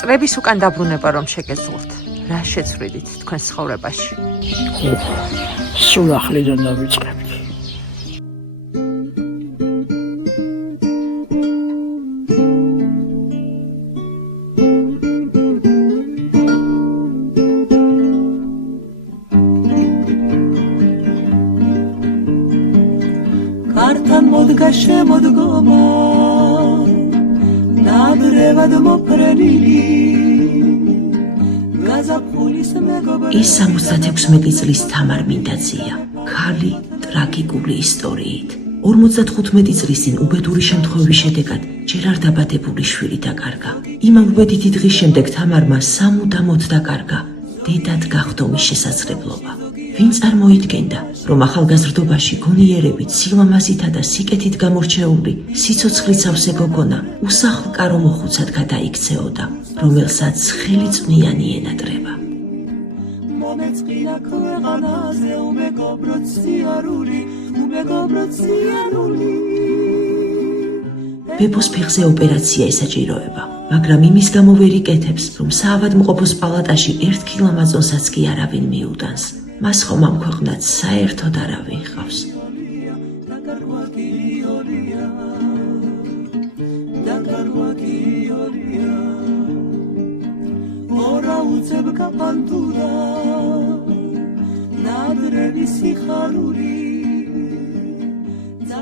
წლების უკან დაბრუნება რომ შეგეძლოთ. რა შეცვლიდით თქვენ ცხოვრებაში? სულ ახლიდან დავიწყებთ. Kartan modga შემოდგომა ნადრევად მოფრენილი გაზაფხულის მეგობრები ის 76 წლის თამარ მინდაძეა, ქალი ტრაგიკული ისტორიით. 55 წლის წინ უბედური შემთხვევის შედეგად ჯერ არ დაბადებული შვილი დაკარგა. იმავე დღის შემდეგ თამარმა სამუდამოდ დაკარგა დედად გახდომის შესაძლებლობა. ვინ წარმოიდგენდა, რომ ახალგაზრდობაში გონიერებით, სილამაზითა და სიკეთით გამორჩეული, სიცოცხლის ავსე გოგონა უსახლკარო მოხუცად გადაიქცეოდა, რომელსაც ხელიწვნიანი ენატრება. მომეწყინა ქვეყანაზე უმეგობრო ციარული ბებოს ფეხზე ოპერაცია ესაჭიროება, მაგრამ იმის გამო ვერ იკეთებს, რომ საავადმყოფოს პალატაში ერთ ქილამაზონსაც კი არავინ მიუდანს. მას ხომ ამ ქვეყნად საერთოდ არავინ ჰყავს.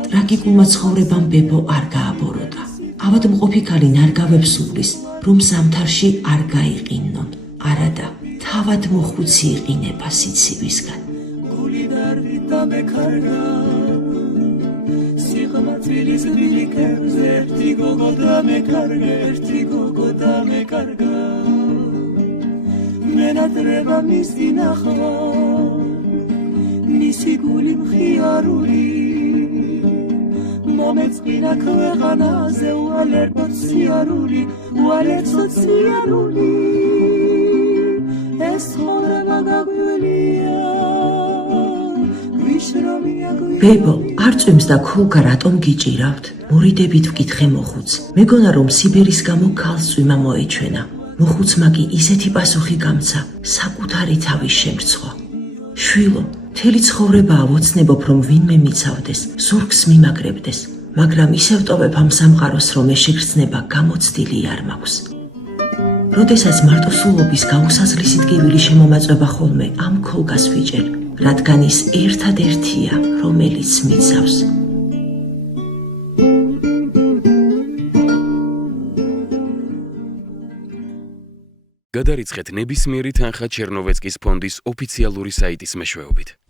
ტრაგიკულმა ცხოვრებამ ბებო არ გააბოროტა. ავადმყოფი ქალი ნარგავებს უვლის, რომ ზამთარში არ გაიყინონ, არადა თავად მოხუცი იყინება სიცივისგან. მენატრება მისი ნახვა მისი გული მხიარული მომეწყინა ქვეყანაზე უალერტო ციარული ეს ცხოვრება გაგვილია ვიშრომია ბებო, არ წვიმს და ქოლგა რატომ გიჭირავთ? მორიდებით ვკითხე მოხუც. მეგონა რომ სიბერის გამო ქალს წვიმა მოეჩვენა. მოხუცმა კი ისეთი პასუხი გამცა, საკუთარი თავის შემრცხვა. შვილო, მთელი ცხოვრება ავოცნებობ, რომ ვინმე მიცავდეს, ზურგს მიმაგრებდეს, მაგრამ ისევ ტოვებ ამ სამყაროს, რომ ეს შეგრძნება გამოცდილი არ მაქვს. როდესაც მარტოსულობის გაუსაზღლისი ტკივილი შემომაწვება ხოლმე ამ ქოლგას ვიჭერ, რადგან ის ერთადერთია, რომელიც მიცავს. გადარიცხეთ ნებისმიერი თანხა ჩერნოვეცკის ფონდის ოფიციალური საიტის მეშვეობით.